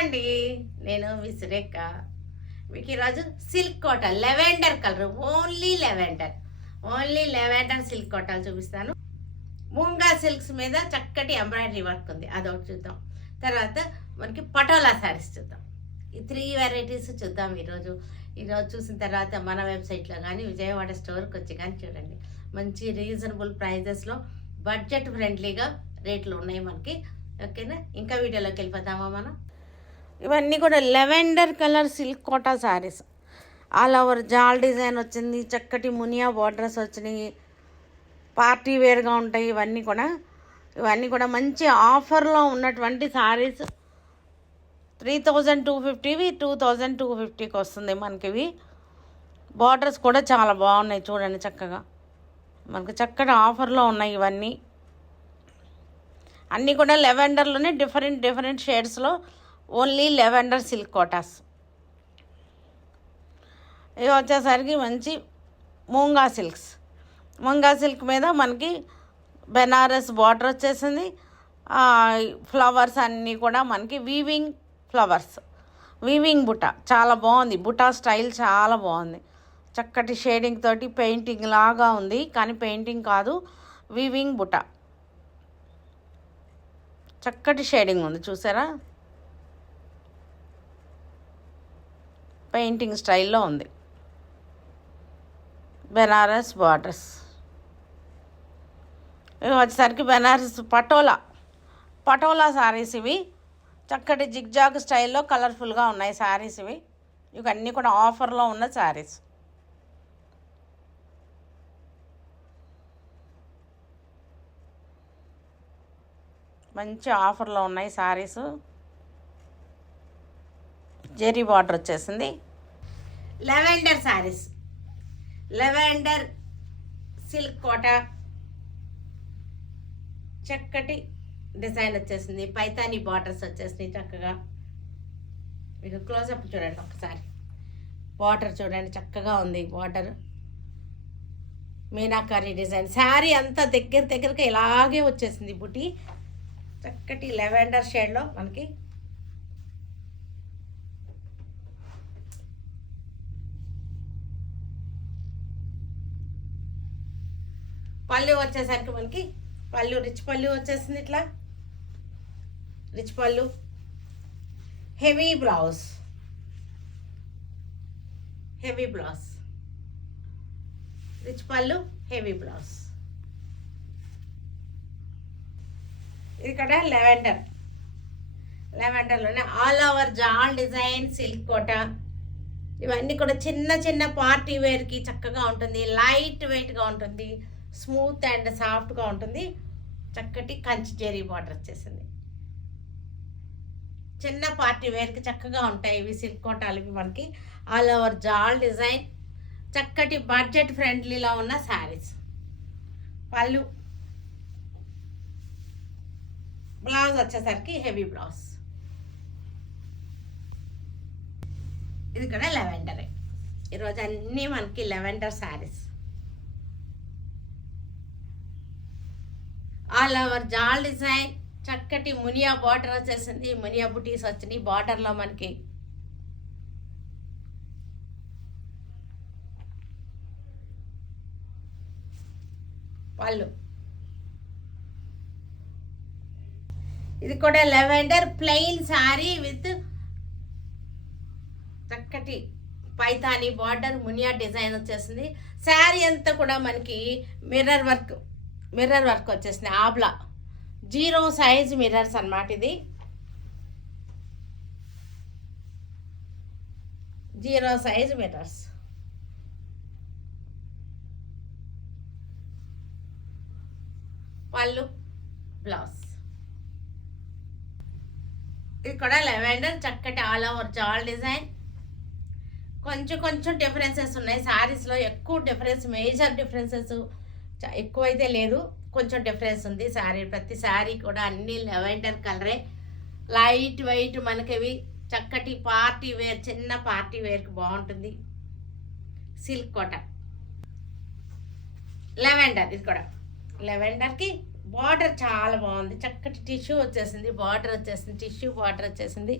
అండి, నేను విసురేఖ. మీకు ఈరోజు silk Kota lavender colour, only lavender silk కోటాలు చూపిస్తాను. మూంగా సిల్క్స్ మీద చక్కటి ఎంబ్రాయిడరీ వర్క్ ఉంది, అదొకటి చూద్దాం. తర్వాత మనకి పటోలా శారీస్ చూద్దాం. ఈ 3 వెరైటీస్ చూద్దాం ఈరోజు చూసిన తర్వాత మన వెబ్సైట్లో కానీ విజయవాడ స్టోర్కి వచ్చి కానీ చూడండి. మంచి రీజనబుల్ ప్రైజెస్లో బడ్జెట్ ఫ్రెండ్లీగా రేట్లు ఉన్నాయి మనకి. ఓకేనా, ఇంకా వీడియోలోకి వెళ్ళిపోతామా మనం. ఇవన్నీ కూడా lavender colour silk Kota saris, all over జాల్ డిజైన్ వచ్చింది, చక్కటి మునియా బార్డర్స్ వచ్చినాయి, పార్టీ వేర్గా ఉంటాయి. ఇవన్నీ కూడా మంచి ఆఫర్లో ఉన్నటువంటి శారీస్. 3250వి 2250కి వస్తుంది మనకి. ఇవి బార్డర్స్ కూడా చాలా బాగున్నాయి చూడండి, చక్కగా మనకు చక్కటి ఆఫర్లో ఉన్నాయి. ఇవన్నీ అన్నీ కూడా లెవెండర్లోనే డిఫరెంట్ షేడ్స్లో ఓన్లీ లెవెండర్ సిల్క్ కోటాస్. ఇవి వచ్చేసరికి మంచి మూంగా సిల్క్ మీద మనకి బెనారస్ బార్డర్ వచ్చేసింది. ఫ్లవర్స్ అన్నీ కూడా మనకి వీవింగ్ బుట్ట చాలా బాగుంది. బుటా స్టైల్ చాలా బాగుంది, చక్కటి షేడింగ్ తోటి పెయింటింగ్ లాగా ఉంది, కానీ పెయింటింగ్ కాదు, వీవింగ్ బుట్ట. చక్కటి షేడింగ్ ఉంది చూసారా, పెయింటింగ్ స్టైల్లో ఉంది. బెనారస్ బార్డర్స్. ఇవి వచ్చేసరికి బెనారస్ పటోలా శారీస్. ఇవి చక్కటి జిగ్జాగ్ స్టైల్లో కలర్ఫుల్గా ఉన్నాయి శారీస్. ఇవన్నీ కూడా ఆఫర్లో ఉన్న శారీస్. మంచి ఆఫర్లో ఉన్నాయి శారీస్. జెరీ బార్డర్ వచ్చేసింది. లెవెండర్ శారీస్, లెవెండర్ సిల్క్ కోట, చక్కటి డిజైన్ వచ్చేసింది. పైతానీ బార్డర్స్ వచ్చేసినాయి చక్కగా. మీకు క్లోజప్ చూడండి ఒకసారి, బార్డర్ చూడండి చక్కగా ఉంది. Border meenakari design. శారీ అంతా దగ్గరగా ఇలాగే వచ్చేసింది బుట్టి. చక్కటి లెవెండర్ షేడ్లో మనకి పళ్ళు వచ్చేసరికి మనకి రిచ్ పళ్ళు వచ్చేసింది. ఇట్లా రిచ్ పళ్ళు, హెవీ బ్లౌజ్, రిచ్ పళ్ళు, హెవీ బ్లౌజ్. ఇక్కడ లెవెండర్లోనే ఆల్ ఓవర్ జాల్ డిజైన్ సిల్క్ కోట. ఇవన్నీ కూడా చిన్న పార్టీ వేర్కి చక్కగా ఉంటుంది, లైట్ వెయిట్గా ఉంటుంది, స్మూత్ అండ్ సాఫ్ట్గా ఉంటుంది. చక్కటి కంచి జెరీ బార్డర్ వచ్చేసింది. చిన్న పార్టీ వేర్కి చక్కగా ఉంటాయి ఇవి సిల్క్ కోటాలు. మనకి ఆల్ ఓవర్ జాల్ డిజైన్, చక్కటి బడ్జెట్ ఫ్రెండ్లీలో ఉన్న శారీస్. పళ్ళు, బ్లౌజ్ వచ్చేసరికి హెవీ బ్లౌజ్. ఇది కూడా లెవెండరే. ఈరోజు అన్నీ మనకి లెవెండర్ శారీస్. ఆల్ ఓవర్ జాల్ డిజైన్, చక్కటి మునియా బార్డర్ వచ్చేసింది. మునియా బుటీస్ వచ్చినాయి బార్డర్లో మనకి. పళ్ళు, ఇది కూడా లెవెండర్ ప్లెయిన్ శారీ విత్ చక్కటి పైతానీ బార్డర్, మునియా డిజైన్ వచ్చేసింది. శారీ అంతా కూడా మనకి మిర్రర్ వర్క్ వచ్చేసింది. ఆబ్లా 0 సైజ్ మిర్రర్స్ అన్నమాట. ఇది 0 సైజ్ మిర్రర్స్. పళ్ళు, బ్లౌజ్. ఇది కూడా లెవెండర్, చక్కటి ఆల్ ఓవర్ జాల్ డిజైన్. కొంచెం డిఫరెన్సెస్ ఉన్నాయి శారీస్లో. ఎక్కువ డిఫరెన్స్, మేజర్ డిఫరెన్సెస్ ఎక్కువైతే లేదు, కొంచెం డిఫరెన్స్ ఉంది. ప్రతి శారీ కూడా అన్ని లెవెండర్ కలరే, లైట్ వెయిట్ మనకి. చక్కటి పార్టీ వేర్, చిన్న పార్టీ వేర్కి బాగుంటుంది. Silk Kota lavender. ఇది కూడా లెవెండర్కి బార్డర్ చాలా బాగుంది, చక్కటి టిష్యూ వచ్చేసింది, బార్డర్ వచ్చేసింది, టిష్యూ బార్డర్ వచ్చేసింది.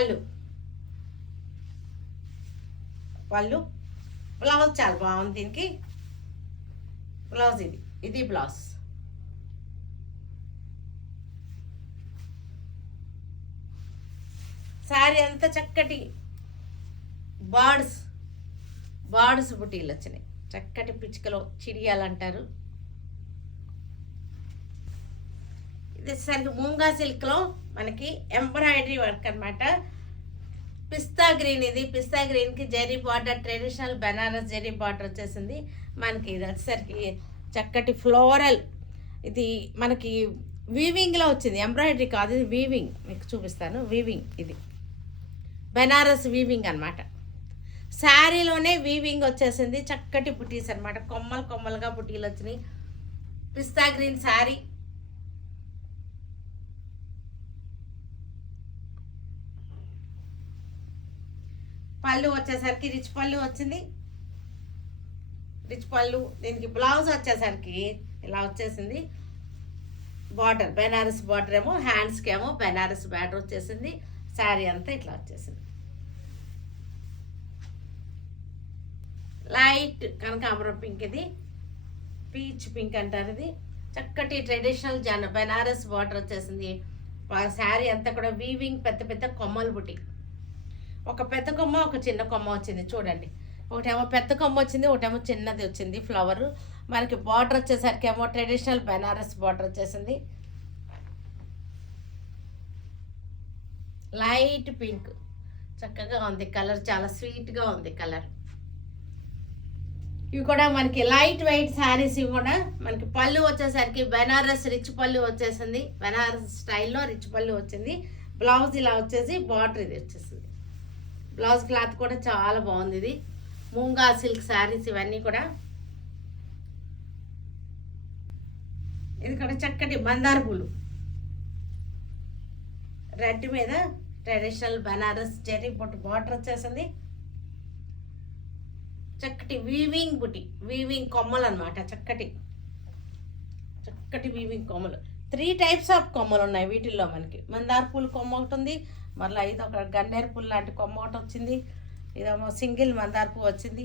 పళ్ళు పళ్ళు బ్లౌజ్ చాలా బాగుంది. దీనికి బ్లౌజ్ ఇది బ్లౌజ్. శారీ అంతా చక్కటి బార్డ్స్ బుటీలు వచ్చినాయి. చక్కటి పిచ్చుకలో చిడియాలంటారు. ఇది సరికి మూంగా సిల్క్లో మనకి ఎంబ్రాయిడరీ వర్క్ అనమాట. పిస్తా గ్రీన్, ఇది పిస్తా గ్రీన్కి zari border, traditional Banaras zari border వచ్చేసింది మనకి. ఇది వచ్చేసరికి చక్కటి ఫ్లోరల్, ఇది మనకి వీవింగ్లో వచ్చింది, ఎంబ్రాయిడరీ కాదు, ఇది వీవింగ్. మీకు చూపిస్తాను వీవింగ్. ఇది బెనారస్ వీవింగ్ అనమాట. శారీలోనే వీవింగ్ వచ్చేసింది. చక్కటి బుటీస్ అనమాట, కొమ్మలుగా బుటీలు వచ్చినాయి. పిస్తా గ్రీన్ శారీ. పళ్ళు వచ్చేసరికి రిచ్ పళ్ళు వచ్చింది. రిచ్ పళ్ళు. దీనికి బ్లౌజ్ వచ్చేసరికి ఇలా వచ్చేసింది. బార్డర్ బెనారస్ బార్డర్ ఏమో, హ్యాండ్స్కి ఏమో బెనారస్ బార్డర్ వచ్చేసింది. శారీ అంతా ఇట్లా వచ్చేసింది. లైట్ కనకాంబరం పింక్, ఇది పీచ్ పింక్ అంటారు. ఇది చక్కటి ట్రెడిషనల్ బెనారస్ బార్డర్ వచ్చేసింది. శారీ అంతా కూడా వీవింగ్, పెద్ద పెద్ద కొమ్మలు బుట్టి. ఒక పెద్ద కొమ్మ, ఒక చిన్న కొమ్మ వచ్చింది చూడండి. ఒకటేమో పెద్ద కొమ్మ వచ్చింది, ఒకటేమో చిన్నది వచ్చింది ఫ్లవర్. మనకి బార్డర్ వచ్చేసరికి ఏమో ట్రెడిషనల్ బెనారస్ బార్డర్ వచ్చేసింది. లైట్ పింక్, చక్కగా ఉంది కలర్, చాలా స్వీట్గా ఉంది కలర్. ఇవి కూడా మనకి లైట్ వెయిట్ శారీస్. ఇవి కూడా మనకి పళ్ళు వచ్చేసరికి బెనారస్ రిచ్ పళ్ళు వచ్చేసింది. బెనారస్ స్టైల్లో రిచ్ పళ్ళు వచ్చింది. బ్లౌజ్ ఇలా వచ్చేసి బార్డర్ ఇది వచ్చేసింది. బ్లౌజ్ క్లాత్ కూడా చాలా బాగుంది. ఇది మూంగా సిల్క్ శారీస్ ఇవన్నీ కూడా. ఇది కూడా చక్కటి మందార పూలు, రెడ్ మీద ట్రెడిషనల్ బెనారస్ జెరీ బార్డర్ వచ్చేసింది. చక్కటి వీవింగ్ బుట్టి, వీవింగ్ కొమ్మలు అనమాట. చక్కటి వీవింగ్ కొమ్మలు. 3 టైప్స్ ఆఫ్ కొమ్మలు ఉన్నాయి వీటిల్లో. మనకి మందార పూలు కొమ్మ ఒకటి ఉంది, మళ్ళీ ఇది ఒక గన్నేరు పూలు లాంటి కొమ్మ ఒకటి వచ్చింది, ఇదేమో సింగిల్ మందార పువ్వు వచ్చింది.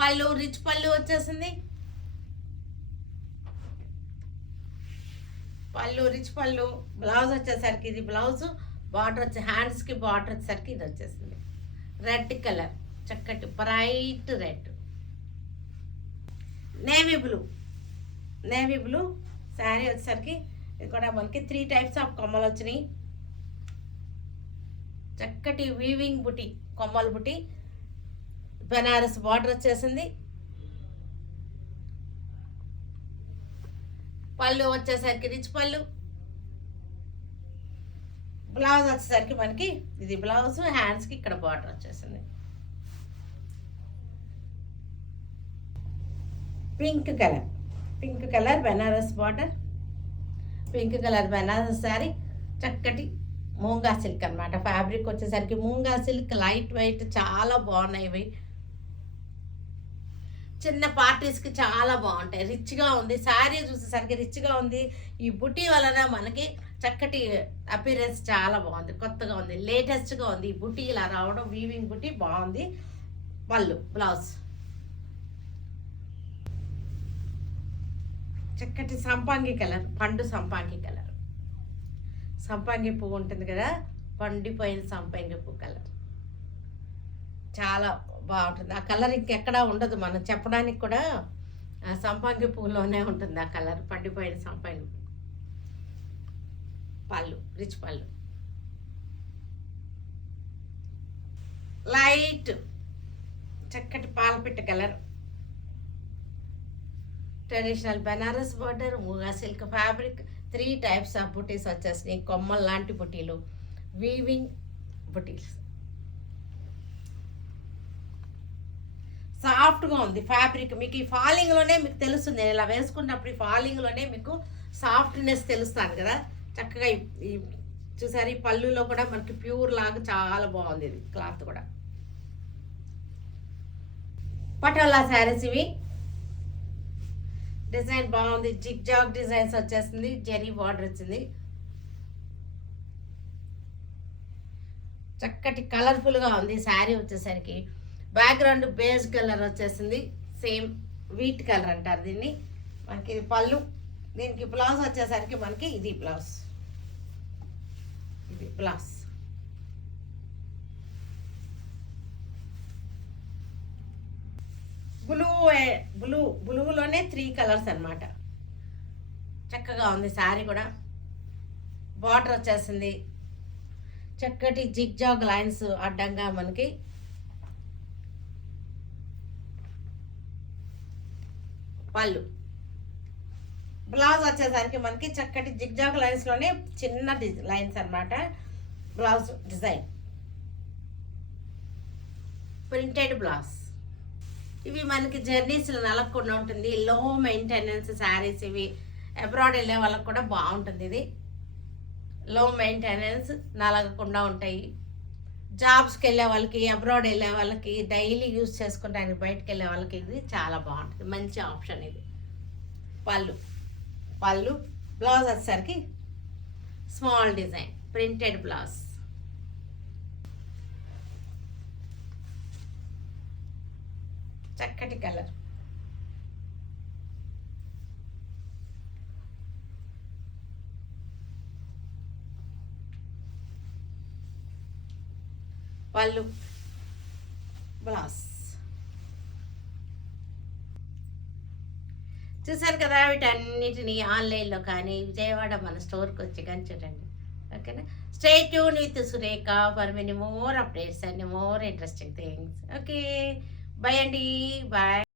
పళ్ళు రిచ్ పళ్ళు వచ్చేసింది. పళ్ళు రిచ్ పళ్ళు. బ్లౌజ్ వచ్చేసరికి ఇది బ్లౌజ్, బార్డర్ వచ్చి హ్యాండ్స్కి బార్డర్ వచ్చేసరికి ఇది వచ్చేసింది. రెడ్ కలర్, చక్కటి bright red. Navy blue sari వచ్చేసరికి ఇది కూడా మనకి 3 టైప్స్ ఆఫ్ కొమ్మలు వచ్చినాయి. చక్కటి వీవింగ్ బుట్టి, కొమ్మల బుట్టి, బెనారస్ బార్డర్ వచ్చేసింది. పళ్ళు వచ్చేసరికి రిచ్ పళ్ళు. బ్లౌజ్ వచ్చేసరికి మనకి ఇది బ్లౌజ్, హ్యాండ్స్కి ఇక్కడ బార్డర్ వచ్చేసింది. Pink colour Banaras border, pink colour Banaras sari. చక్కటి మూంగా సిల్క్ అనమాట. ఫ్యాబ్రిక్ వచ్చేసరికి మూంగా సిల్క్, లైట్ వెయిట్, చాలా బాగున్నాయి ఇవి. చిన్న పార్టీస్కి చాలా బాగుంటాయి. రిచ్గా ఉంది శారీ, చూసేసరికి రిచ్గా ఉంది. ఈ బుటీ వలన మనకి చక్కటి అపీరెన్స్ చాలా బాగుంది, కొత్తగా ఉంది, లేటెస్ట్గా ఉంది. ఈ బుటీ ఇలా రావడం, వీవింగ్ బుటీ బాగుంది. పళ్ళు బ్లౌజ్ చక్కటి సంపాంగి కలర్, పండు సంపాంగి కలర్. సంపాంగి పువ్వు ఉంటుంది కదా, పండిపోయిన సంపాంగి పువ్వు కలర్ చాలా బాగుంటుంది. ఆ కలర్ ఇంకెక్కడా ఉండదు, మనం చెప్పడానికి కూడా సంపాంగి పువ్వులోనే ఉంటుంది ఆ కలర్, పండిపోయిన సంపాంగి పువ్వు. పళ్ళు రిచ్ పళ్ళు. లైట్ చక్కటి పాలపిట్ట colour, traditional Banaras border, Muga silk fabric. 3 types of బుటీస్ వచ్చేసినాయి. కొమ్మల లాంటి బుటీలు, వీవింగ్ బుటీస్. సాఫ్ట్గా ఉంది ఫ్యాబ్రిక్. మీకు ఈ ఫాలింగ్లోనే మీకు తెలుస్తుంది, నేను ఇలా వేసుకున్నప్పుడు ఈ ఫాలింగ్లోనే మీకు సాఫ్ట్నెస్ తెలుస్తాను కదా. చక్కగా ఈ చూసారు, ఈ పళ్ళులో కూడా మనకి ప్యూర్ లాగా చాలా బాగుంది ఇది క్లాత్ కూడా. పటోలా శారీస్ ఇవి. డిజైన్ బాగుంది, జిగ్ జాగ్ డిజైన్స్ వచ్చేసింది, జెరీ బార్డర్ వచ్చింది, చక్కటి కలర్ఫుల్గా ఉంది శారీ వచ్చేసరికి. బ్యాక్గ్రౌండ్ బేజ్ కలర్ వచ్చేసింది, సేమ్ వీట్ కలర్ అంటారు దీన్ని. మనకి ఇది పళ్ళు, దీనికి బ్లౌజ్ వచ్చేసరికి మనకి ఇది బ్లౌజ్, ఇది బ్లౌజ్. బ్లూలోనే 3 కలర్స్ అన్నమాట. చక్కగా ఉంది శారీ కూడా. బార్డర్ వచ్చేసింది, చక్కటి జిగ్ జాగ్ లైన్స్ అడ్డంగా మనకి. పళ్ళు, బ్లౌజ్ వచ్చేసరికి మనకి చక్కటి జిగ్ జాగ్ లైన్స్లోనే చిన్న లైన్స్ అన్నమాట. Blouse design printed blouse. ఇవి మనకి జర్నీస్లో నలగకుండా ఉంటుంది, లో మెయింటెనెన్స్ శారీస్ ఇవి. అబ్రాడ్ వెళ్ళే వాళ్ళకి కూడా బాగుంటుంది ఇది, లో మెయింటెనెన్స్, నలగకుండా ఉంటాయి. జాబ్స్కి వెళ్ళే వాళ్ళకి, అబ్రాడ్ వెళ్ళే వాళ్ళకి, డైలీ యూజ్ చేసుకోవడానికి బయటకు వెళ్ళే వాళ్ళకి ఇది చాలా బాగుంటుంది, మంచి ఆప్షన్ ఇది. పళ్ళు బ్లౌజ్ వచ్చేసరికి స్మాల్ డిజైన్ ప్రింటెడ్ బ్లౌజ్. చక్కటి కలర్. పళ్ళు, బ్లౌజ్. చూసారు కదా, వీటన్నిటిని ఆన్లైన్లో కానీ విజయవాడ మన స్టోర్కి వచ్చి కానీ చూడండి. ఓకేనా? Stay tune with Surekha for many more updates and more interesting things. Okay, bye అండి, బాయ్.